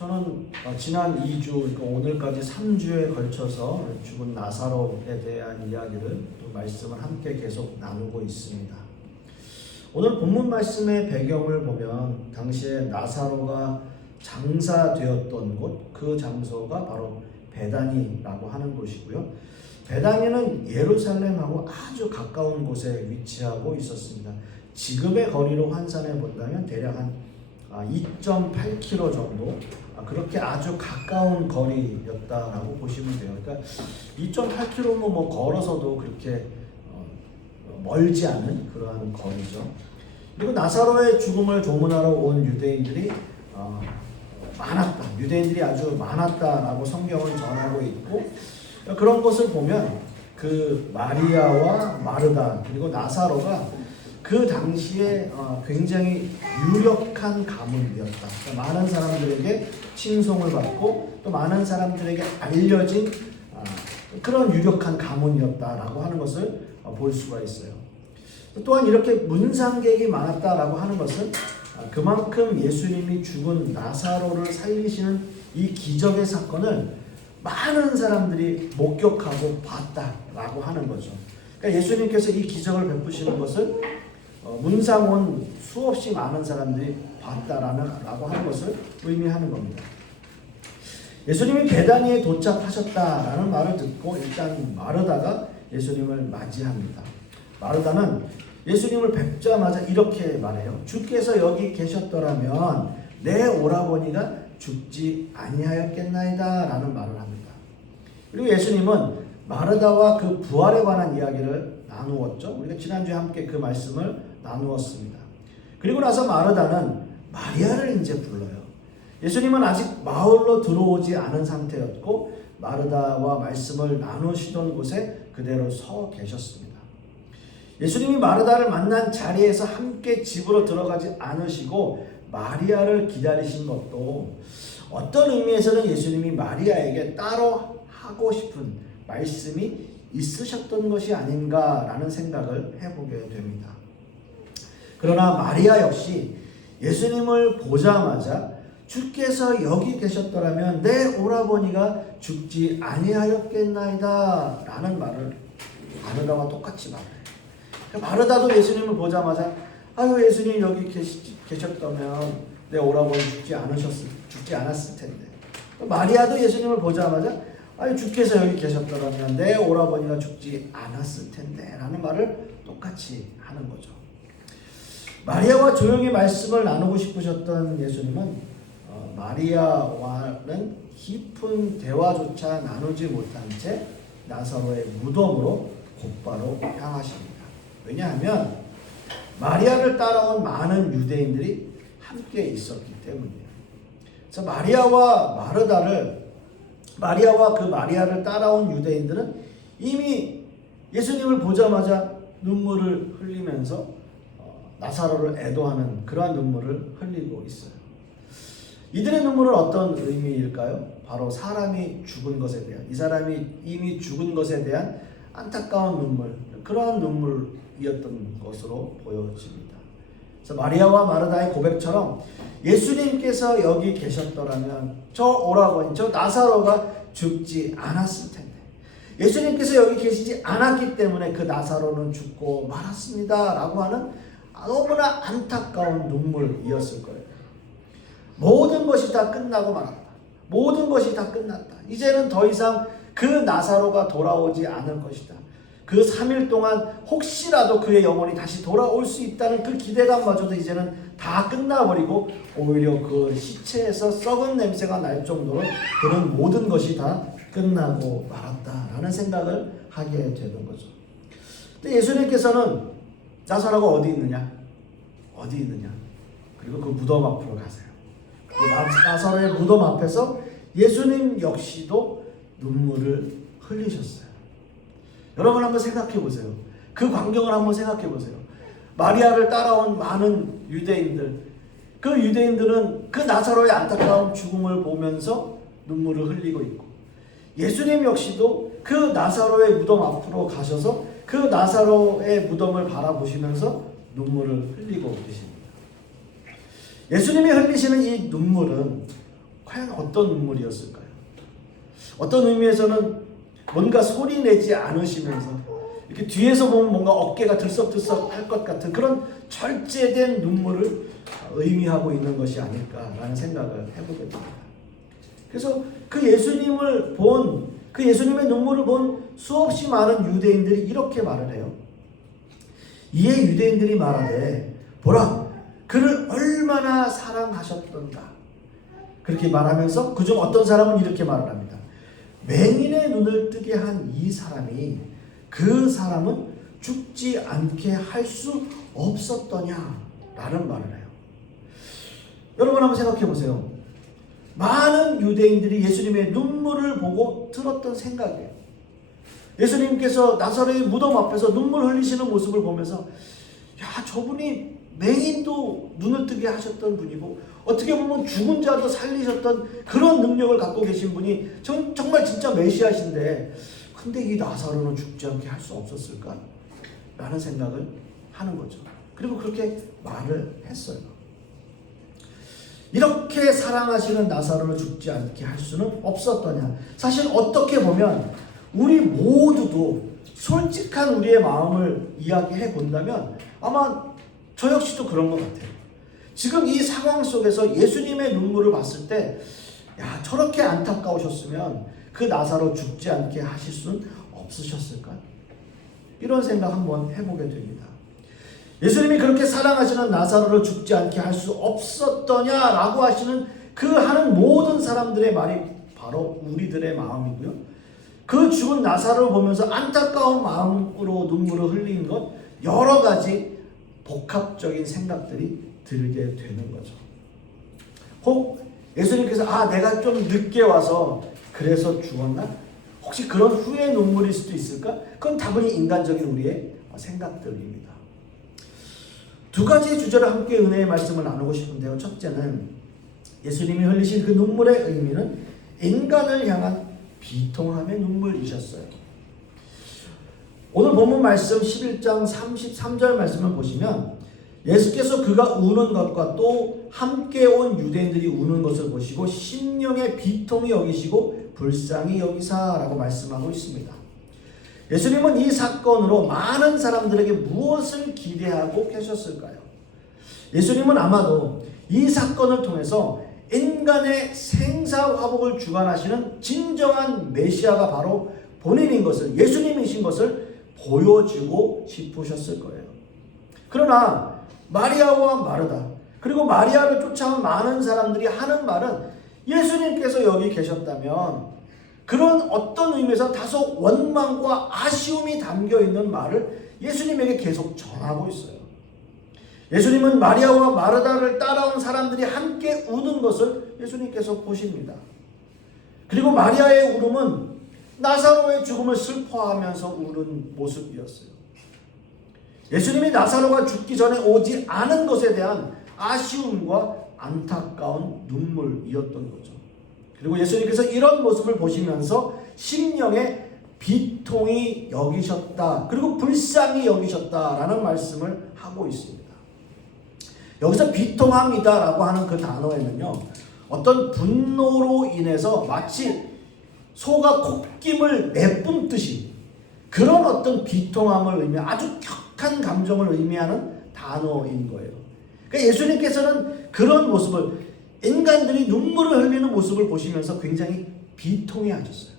저는 지난 2주, 그러니까 오늘까지 3주에 걸쳐서 죽은 나사로에 대한 이야기를 또 말씀을 함께 계속 나누고 있습니다. 오늘 본문 말씀의 배경을 보면 당시에 나사로가 장사되었던 곳, 그 장소가 바로 베다니라고 하는 곳이고요. 베다니는 예루살렘하고 아주 가까운 곳에 위치하고 있었습니다. 지금의 거리로 환산해 본다면 대략 한 2.8km 정도, 그렇게 아주 가까운 거리였다라고 보시면 돼요. 그러니까 2.8km면 뭐 걸어서도 그렇게 멀지 않은 그러한 거리죠. 그리고 나사로의 죽음을 조문하러 온 유대인들이 많았다. 유대인들이 아주 많았다라고 성경은 전하고 있고, 그런 것을 보면 그 마리아와 마르다 그리고 나사로가 그 당시에 굉장히 유력한 가문이었다. 그러니까 많은 사람들에게 칭송을 받고 또 많은 사람들에게 알려진 그런 유력한 가문이었다라고 하는 것을 볼 수가 있어요. 또한 이렇게 문상객이 많았다라고 하는 것은 그만큼 예수님이 죽은 나사로를 살리시는 이 기적의 사건을 많은 사람들이 목격하고 봤다라고 하는 거죠. 그러니까 예수님께서 이 기적을 베푸시는 것을 문상 온 수없이 많은 사람들이 봤다라고 하는 것을 의미하는 겁니다. 예수님이 베다니에 도착하셨다라는 말을 듣고 일단 마르다가 예수님을 맞이합니다. 마르다는 예수님을 뵙자마자 이렇게 말해요. 주께서 여기 계셨더라면 내 오라버니가 죽지 아니하였겠나이다 라는 말을 합니다. 그리고 예수님은 마르다와 그 부활에 관한 이야기를 나누었죠. 우리가 지난주에 함께 그 말씀을 나누었습니다. 그리고 나서 마르다는 마리아를 이제 불러요. 예수님은 아직 마을로 들어오지 않은 상태였고 마르다와 말씀을 나누시던 곳에 그대로 서 계셨습니다. 예수님이 마르다를 만난 자리에서 함께 집으로 들어가지 않으시고 마리아를 기다리신 것도 어떤 의미에서는 예수님이 마리아에게 따로 하고 싶은 말씀이 있으셨던 것이 아닌가라는 생각을 해보게 됩니다. 그러나 마리아 역시 예수님을 보자마자 주께서 여기 계셨더라면 내 오라버니가 죽지 아니하였겠나이다 라는 말을 마르다와 똑같이 말해요. 마르다도 예수님을 보자마자 아유 예수님 여기 계셨다면 내 오라버니 죽지 않았을 텐데. 마리아도 예수님을 보자마자 아유 주께서 여기 계셨더라면 내 오라버니가 죽지 않았을 텐데 라는 말을 똑같이 하는 거죠. 마리아와 조용히 말씀을 나누고 싶으셨던 예수님은 마리아와는 깊은 대화조차 나누지 못한 채 나사로의 무덤으로 곧바로 향하십니다. 왜냐하면 마리아를 따라온 많은 유대인들이 함께 있었기 때문이에요. 그래서 마리아를 따라온 유대인들은 이미 예수님을 보자마자 눈물을 흘리면서 나사로를 애도하는 그러한 눈물을 흘리고 있어요. 이들의 눈물은 어떤 의미일까요? 바로 사람이 죽은 것에 대한, 이 사람이 이미 죽은 것에 대한 안타까운 눈물, 그러한 눈물이었던 것으로 보여집니다. 그래서 마리아와 마르다의 고백처럼 예수님께서 여기 계셨더라면 저 오라버니, 저 나사로가 죽지 않았을 텐데, 예수님께서 여기 계시지 않았기 때문에 그 나사로는 죽고 말았습니다 라고 하는 너무나 안타까운 눈물이었을 거예요. 모든 것이 다 끝나고 말았다. 모든 것이 다 끝났다. 이제는 더 이상 그 나사로가 돌아오지 않을 것이다. 그 3일 동안 혹시라도 그의 영혼이 다시 돌아올 수 있다는 그 기대감마저도 이제는 다 끝나버리고 오히려 그 시체에서 썩은 냄새가 날 정도로 그런 모든 것이 다 끝나고 말았다라는 생각을 하게 되는 거죠. 근데 예수님께서는 나사로가 어디 있느냐? 그리고 그 무덤 앞으로 가세요. 나사로의 무덤 앞에서 예수님 역시도 눈물을 흘리셨어요. 여러분 한번 생각해 보세요. 그 광경을 한번 생각해 보세요. 마리아를 따라온 많은 유대인들, 그 유대인들은 그 나사로의 안타까운 죽음을 보면서 눈물을 흘리고 있고, 예수님 역시도 그 나사로의 무덤 앞으로 가셔서 그 나사로의 무덤을 바라보시면서 눈물을 흘리고 계십니다. 예수님이 흘리시는 이 눈물은 과연 어떤 눈물이었을까요? 어떤 의미에서는 뭔가 소리 내지 않으시면서 이렇게 뒤에서 보면 뭔가 어깨가 들썩들썩 할 것 같은 그런 절제된 눈물을 의미하고 있는 것이 아닐까라는 생각을 해보게 됩니다. 그래서 그 예수님을 본, 그 예수님의 눈물을 본 수없이 많은 유대인들이 이렇게 말을 해요. 이에 유대인들이 말하되 보라 그를 얼마나 사랑하셨던가. 그렇게 말하면서 그중 어떤 사람은 이렇게 말을 합니다. 맹인의 눈을 뜨게 한 이 사람이 그 사람은 죽지 않게 할 수 없었더냐라는 말을 해요. 여러분 한번 생각해 보세요. 많은 유대인들이 예수님의 눈물을 보고 들었던 생각이에요. 예수님께서 나사로의 무덤 앞에서 눈물 흘리시는 모습을 보면서 야, 저분이 맹인도 눈을 뜨게 하셨던 분이고 어떻게 보면 죽은 자도 살리셨던 그런 능력을 갖고 계신 분이 정말 진짜 메시아신데 근데 이 나사로는 죽지 않게 할 수 없었을까? 라는 생각을 하는 거죠. 그리고 그렇게 말을 했어요. 이렇게 사랑하시는 나사로를 죽지 않게 할 수는 없었더냐. 사실 어떻게 보면 우리 모두도 솔직한 우리의 마음을 이야기해 본다면 아마 저 역시도 그런 것 같아요. 지금 이 상황 속에서 예수님의 눈물을 봤을 때 야, 저렇게 안타까우셨으면 그 나사로 죽지 않게 하실 수는 없으셨을까? 이런 생각 한번 해보게 됩니다. 예수님이 그렇게 사랑하시는 나사로를 죽지 않게 할 수 없었더냐라고 하시는 그 하는 모든 사람들의 말이 바로 우리들의 마음이고요. 그 죽은 나사로를 보면서 안타까운 마음으로 눈물을 흘린 것 여러 가지 복합적인 생각들이 들게 되는 거죠. 혹 예수님께서 내가 좀 늦게 와서 그래서 죽었나? 혹시 그런 후회 눈물일 수도 있을까? 그건 다분히 인간적인 우리의 생각들입니다. 두 가지의 주제를 함께 은혜의 말씀을 나누고 싶은데요. 첫째는 예수님이 흘리신 그 눈물의 의미는 인간을 향한 비통함의 눈물이셨어요. 오늘 본문 말씀 11장 33절 말씀을 보시면 예수께서 그가 우는 것과 또 함께 온 유대인들이 우는 것을 보시고 심령의 비통이 여기시고 불쌍히 여기사라고 말씀하고 있습니다. 예수님은 이 사건으로 많은 사람들에게 무엇을 기대하고 계셨을까요? 예수님은 아마도 이 사건을 통해서 인간의 생사화복을 주관하시는 진정한 메시아가 바로 본인인 것을, 예수님이신 것을 보여주고 싶으셨을 거예요. 그러나 마리아와 마르다 그리고 마리아를 쫓아온 많은 사람들이 하는 말은 예수님께서 여기 계셨다면 그런 어떤 의미에서 다소 원망과 아쉬움이 담겨있는 말을 예수님에게 계속 전하고 있어요. 예수님은 마리아와 마르다를 따라온 사람들이 함께 우는 것을 예수님께서 보십니다. 그리고 마리아의 울음은 나사로의 죽음을 슬퍼하면서 우는 모습이었어요. 예수님이 나사로가 죽기 전에 오지 않은 것에 대한 아쉬움과 안타까운 눈물이었던 거죠. 그리고 예수님께서 이런 모습을 보시면서 심령의 비통이 여기셨다. 그리고 불쌍히 여기셨다라는 말씀을 하고 있습니다. 여기서 비통함이다라고 하는 그 단어에는요, 어떤 분노로 인해서 마치 소가 콧김을 내뿜듯이 그런 어떤 비통함을 의미하는 아주 격한 감정을 의미하는 단어인 거예요. 그러니까 예수님께서는 그런 모습을 인간들이 눈물을 흘리는 모습을 보시면서 굉장히 비통해 하셨어요.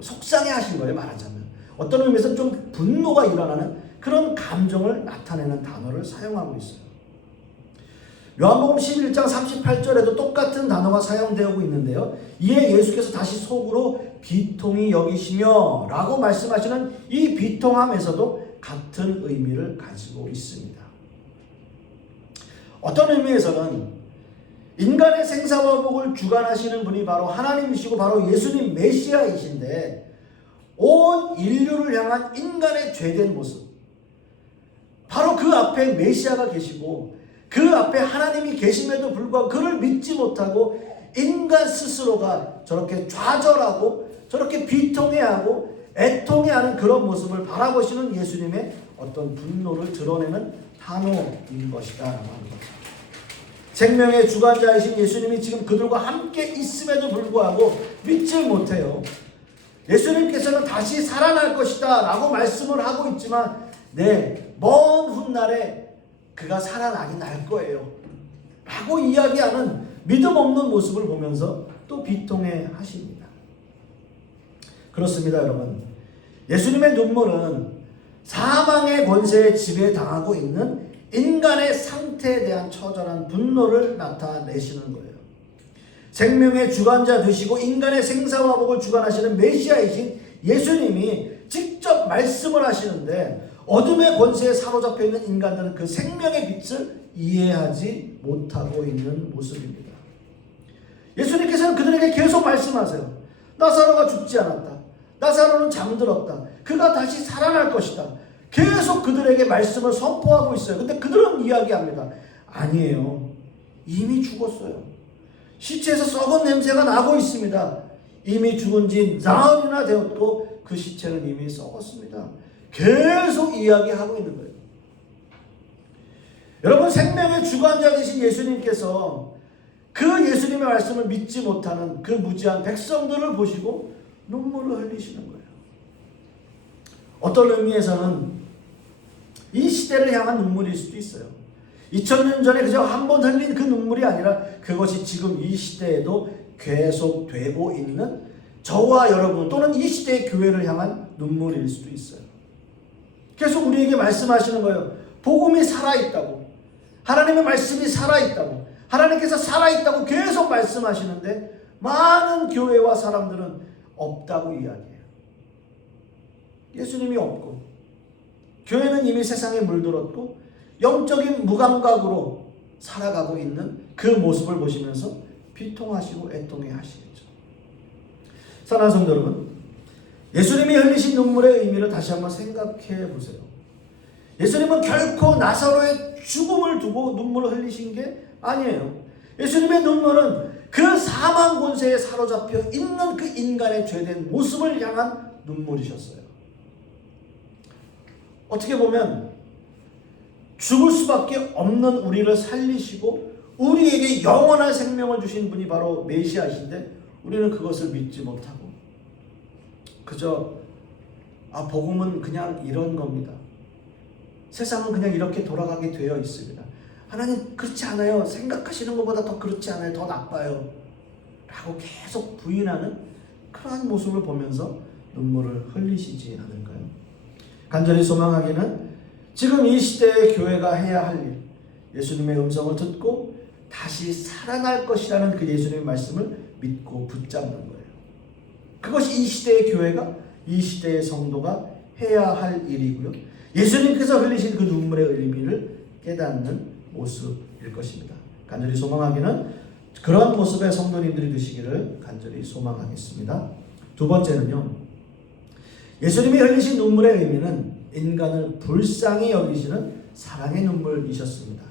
속상해 하신 거예요, 말하자면. 어떤 의미에서 좀 분노가 일어나는 그런 감정을 나타내는 단어를 사용하고 있어요. 요한복음 11장 38절에도 똑같은 단어가 사용되고 있는데요. 이에 예수께서 다시 속으로 비통히 여기시며 라고 말씀하시는 이 비통함에서도 같은 의미를 가지고 있습니다. 어떤 의미에서는 인간의 생사화복을 주관하시는 분이 바로 하나님이시고 바로 예수님 메시아이신데 온 인류를 향한 인간의 죄된 모습, 바로 그 앞에 메시아가 계시고 그 앞에 하나님이 계심에도 불구하고 그를 믿지 못하고 인간 스스로가 저렇게 좌절하고 저렇게 비통해하고 애통해하는 그런 모습을 바라보시는 예수님의 어떤 분노를 드러내는 단어인 것이다 라고 하는 거죠. 생명의 주관자이신 예수님이 지금 그들과 함께 있음에도 불구하고 믿질 못해요. 예수님께서는 다시 살아날 것이다 라고 말씀을 하고 있지만 먼 훗날에 그가 살아나긴 날 거예요 라고 이야기하는 믿음 없는 모습을 보면서 또 비통해 하십니다. 그렇습니다, 여러분. 예수님의 눈물은 사망의 권세에 지배당하고 있는 인간의 상태에 대한 처절한 분노를 나타내시는 거예요. 생명의 주관자 되시고 인간의 생사와 복을 주관하시는 메시아이신 예수님이 직접 말씀을 하시는데 어둠의 권세에 사로잡혀 있는 인간들은 그 생명의 빛을 이해하지 못하고 있는 모습입니다. 예수님께서는 그들에게 계속 말씀하세요. 나사로가 죽지 않았다. 나사로는 잠들었다. 그가 다시 살아날 것이다. 계속 그들에게 말씀을 선포하고 있어요. 근데 그들은 이야기합니다. 아니에요. 이미 죽었어요. 시체에서 썩은 냄새가 나고 있습니다. 이미 죽은 지 나흘이나 되었고 그 시체는 이미 썩었습니다. 계속 이야기하고 있는 거예요. 여러분, 생명의 주관자 되신 예수님께서 그 예수님의 말씀을 믿지 못하는 그 무지한 백성들을 보시고 눈물을 흘리시는 거예요. 어떤 의미에서는 이 시대를 향한 눈물일 수도 있어요. 2000년 전에 그저 한 번 흘린 그 눈물이 아니라 그것이 지금 이 시대에도 계속되고 있는 저와 여러분 또는 이 시대의 교회를 향한 눈물일 수도 있어요. 계속 우리에게 말씀하시는 거예요. 복음이 살아있다고. 하나님의 말씀이 살아있다고. 하나님께서 살아있다고 계속 말씀하시는데 많은 교회와 사람들은 없다고 이야기해요. 예수님이 없고 교회는 이미 세상에 물들었고 영적인 무감각으로 살아가고 있는 그 모습을 보시면서 비통하시고 애통해 하시겠죠. 사랑하는 성도 여러분, 예수님이 흘리신 눈물의 의미를 다시 한번 생각해 보세요. 예수님은 결코 나사로의 죽음을 두고 눈물을 흘리신 게 아니에요. 예수님의 눈물은 그 사망 권세에 사로잡혀 있는 그 인간의 죄된 모습을 향한 눈물이셨어요. 어떻게 보면 죽을 수밖에 없는 우리를 살리시고 우리에게 영원한 생명을 주신 분이 바로 메시아이신데 우리는 그것을 믿지 못하고 그저 복음은 그냥 이런 겁니다. 세상은 그냥 이렇게 돌아가게 되어 있습니다. 하나님 그렇지 않아요. 생각하시는 것보다 더 그렇지 않아요. 더 나빠요. 라고 계속 부인하는 그러한 모습을 보면서 눈물을 흘리시지 않을까요? 간절히 소망하기는 지금 이 시대의 교회가 해야 할 일, 예수님의 음성을 듣고 다시 살아날 것이라는 그 예수님의 말씀을 믿고 붙잡는 거예요. 그것이 이 시대의 교회가, 이 시대의 성도가 해야 할 일이고요. 예수님께서 흘리신 그 눈물의 의미를 깨닫는 모습일 것입니다. 간절히 소망하기는 그런 모습의 성도님들이 되시기를 간절히 소망하겠습니다. 두 번째는요. 예수님이 흘리신 눈물의 의미는 인간을 불쌍히 여기시는 사랑의 눈물이셨습니다.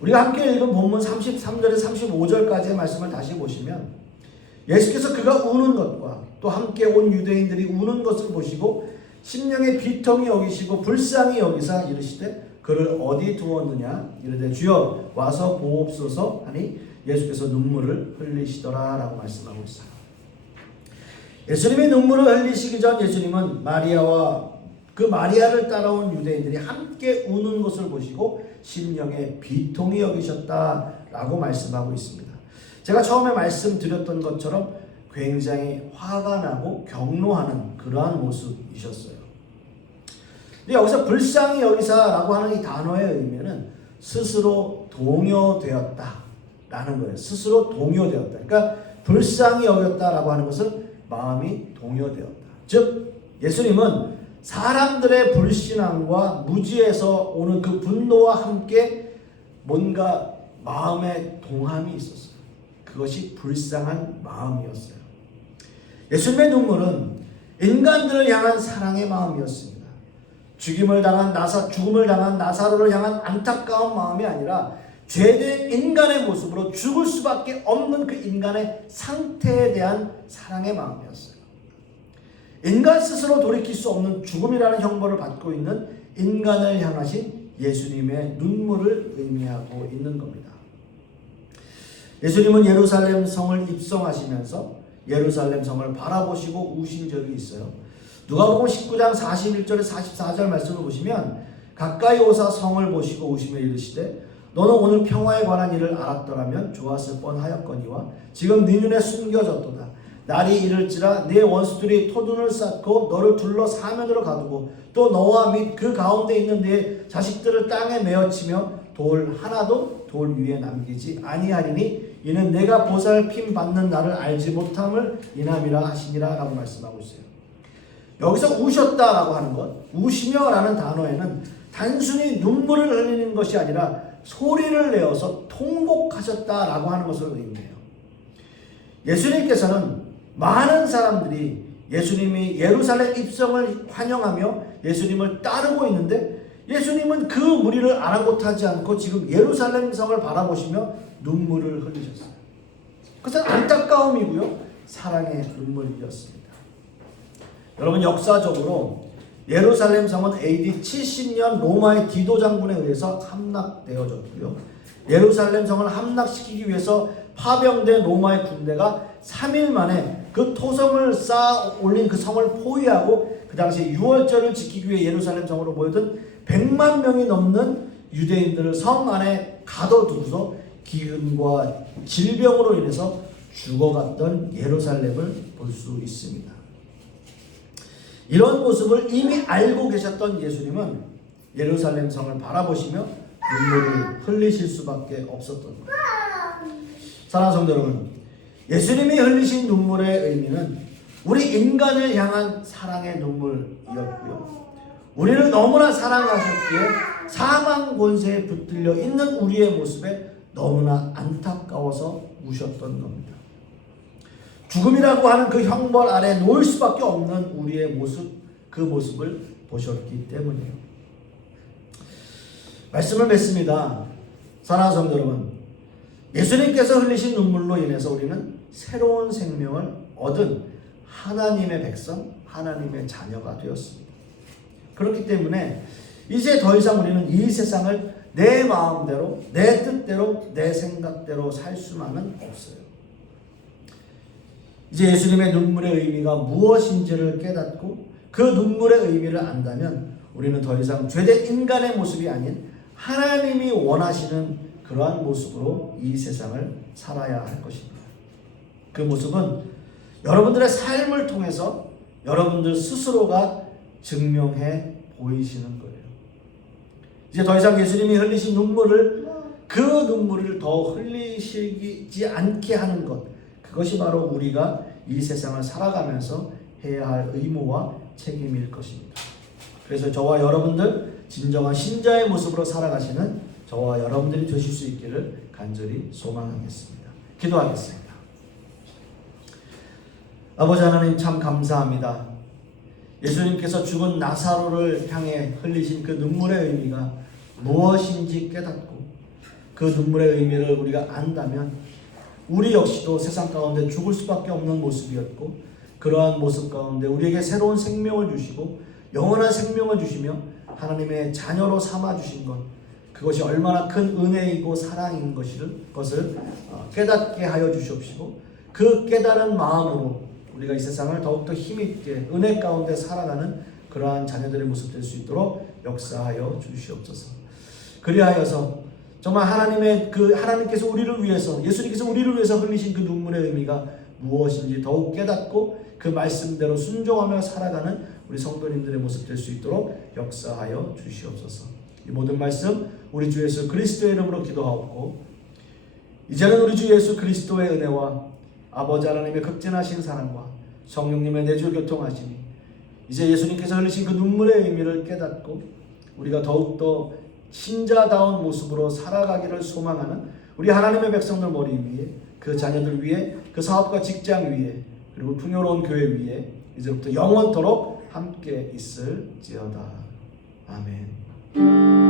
우리가 함께 읽은 본문 33절에서 35절까지의 말씀을 다시 보시면 예수께서 그가 우는 것과 또 함께 온 유대인들이 우는 것을 보시고 심령의 비통히 여기시고 불쌍히 여기사 이르시되 그를 어디 두었느냐 이르되 주여 와서 보옵소서 하니 예수께서 눈물을 흘리시더라 라고 말씀하고 있어요. 예수님이 눈물을 흘리시기 전 예수님은 마리아와 그 마리아를 따라온 유대인들이 함께 우는 것을 보시고 심령에 비통히 여기셨다라고 말씀하고 있습니다. 제가 처음에 말씀드렸던 것처럼 굉장히 화가 나고 경노하는 그러한 모습이셨어요. 근데 여기서 불쌍히 여기사라고 하는 이 단어의 의미는 스스로 동요되었다라는 거예요. 스스로 동요되었다. 그러니까 불쌍히 여겼다라고 하는 것은 마음이 동요되었다. 즉 예수님은 사람들의 불신앙과 무지에서 오는 그 분노와 함께 뭔가 마음의 동함이 있었어요. 그것이 불쌍한 마음이었어요. 예수님의 눈물은 인간들을 향한 사랑의 마음이었습니다. 죽음을 당한 나사로를 향한 안타까운 마음이 아니라 죄된 인간의 모습으로 죽을 수밖에 없는 그 인간의 상태에 대한 사랑의 마음이었어요. 인간 스스로 돌이킬 수 없는 죽음이라는 형벌을 받고 있는 인간을 향하신 예수님의 눈물을 의미하고 있는 겁니다. 예수님은 예루살렘 성을 입성하시면서 예루살렘 성을 바라보시고 우신 적이 있어요. 누가복음 19장 41절에 44절 말씀을 보시면 가까이 오사 성을 보시고 우시며 이르시되 너는 오늘 평화에 관한 일을 알았더라면 좋았을 뻔하였거니와 지금 네 눈에 숨겨졌도다. 날이 이를지라 네 원수들이 토둔을 쌓고 너를 둘러 사면으로 가두고 또 너와 및 그 가운데 있는 네 자식들을 땅에 메어치며 돌 하나도 돌 위에 남기지 아니하리니 이는 내가 보살핌 받는 나를 알지 못함을 인함이라 하시니라 라고 말씀하고 있어요. 여기서 우셨다라고 하는 것, 우시며 라는 단어에는 단순히 눈물을 흘리는 것이 아니라 소리를 내어서 통곡하셨다라고 하는 것을 의미해요. 예수님께서는 많은 사람들이 예수님이 예루살렘 입성을 환영하며 예수님을 따르고 있는데 예수님은 그 무리를 아랑곳하지 않고 지금 예루살렘 성을 바라보시며 눈물을 흘리셨어요. 그것은 안타까움이고요, 사랑의 눈물이었습니다. 여러분, 역사적으로 예루살렘 성은 AD 70년 로마의 디도 장군에 의해서 함락되어졌고요. 예루살렘 성을 함락시키기 위해서 파병된 로마의 군대가 3일 만에 그 토성을 쌓아 올린 그 성을 포위하고 그 당시 유월절을 지키기 위해 예루살렘 성으로 모여든 100만 명이 넘는 유대인들을 성 안에 가둬두고서 기근과 질병으로 인해서 죽어갔던 예루살렘을 볼 수 있습니다. 이런 모습을 이미 알고 계셨던 예수님은 예루살렘 성을 바라보시며 눈물을 흘리실 수밖에 없었던 거예요. 사랑하는 성도 여러분, 예수님이 흘리신 눈물의 의미는 우리 인간을 향한 사랑의 눈물이었고요. 우리를 너무나 사랑하셨기에 사망 권세에 붙들려 있는 우리의 모습에 너무나 안타까워서 우셨던 겁니다. 죽음이라고 하는 그 형벌 아래 놓일 수밖에 없는 우리의 모습, 그 모습을 보셨기 때문이에요. 말씀을 맺습니다. 사랑하는 성도 여러분, 예수님께서 흘리신 눈물로 인해서 우리는 새로운 생명을 얻은 하나님의 백성, 하나님의 자녀가 되었습니다. 그렇기 때문에 이제 더 이상 우리는 이 세상을 내 마음대로, 내 뜻대로, 내 생각대로 살 수만은 없어요. 이제 예수님의 눈물의 의미가 무엇인지를 깨닫고 그 눈물의 의미를 안다면 우리는 더 이상 죄된 인간의 모습이 아닌 하나님이 원하시는 그러한 모습으로 이 세상을 살아야 할 것입니다. 그 모습은 여러분들의 삶을 통해서 여러분들 스스로가 증명해 보이시는 거예요. 이제 더 이상 예수님이 흘리신 눈물을, 그 눈물을 더 흘리시지 않게 하는 것, 그것이 바로 우리가 이 세상을 살아가면서 해야 할 의무와 책임일 것입니다. 그래서 저와 여러분들 진정한 신자의 모습으로 살아가시는 저와 여러분들이 되실 수 있기를 간절히 소망하겠습니다. 기도하겠습니다. 아버지 하나님, 참 감사합니다. 예수님께서 죽은 나사로를 향해 흘리신 그 눈물의 의미가 무엇인지 깨닫고 그 눈물의 의미를 우리가 안다면 우리 역시도 세상 가운데 죽을 수밖에 없는 모습이었고, 그러한 모습 가운데 우리에게 새로운 생명을 주시고 영원한 생명을 주시며 하나님의 자녀로 삼아주신 것, 그것이 얼마나 큰 은혜이고 사랑인 것을 깨닫게 하여 주시옵시고, 그 깨달은 마음으로 우리가 이 세상을 더욱더 힘있게 은혜 가운데 살아가는 그러한 자녀들의 모습 될 수 있도록 역사하여 주시옵소서. 그리하여서 정말 하나님께서 우리를 위해서, 예수님께서 우리를 위해서 흘리신 그 눈물의 의미가 무엇인지 더욱 깨닫고 그 말씀대로 순종하며 살아가는 우리 성도님들의 모습 될 수 있도록 역사하여 주시옵소서. 이 모든 말씀 우리 주 예수 그리스도의 이름으로 기도하옵고, 이제는 우리 주 예수 그리스도의 은혜와 아버지 하나님의 극진하신 사랑과 성령님의 내주 교통하심이 이제 예수님께서 흘리신 그 눈물의 의미를 깨닫고 우리가 더욱더 신자다운 모습으로 살아가기를 소망하는 우리 하나님의 백성들 머리 위에, 그 자녀들 위에, 그 사업과 직장 위에, 그리고 풍요로운 교회 위에 이제부터 영원토록 함께 있을지어다. 아멘.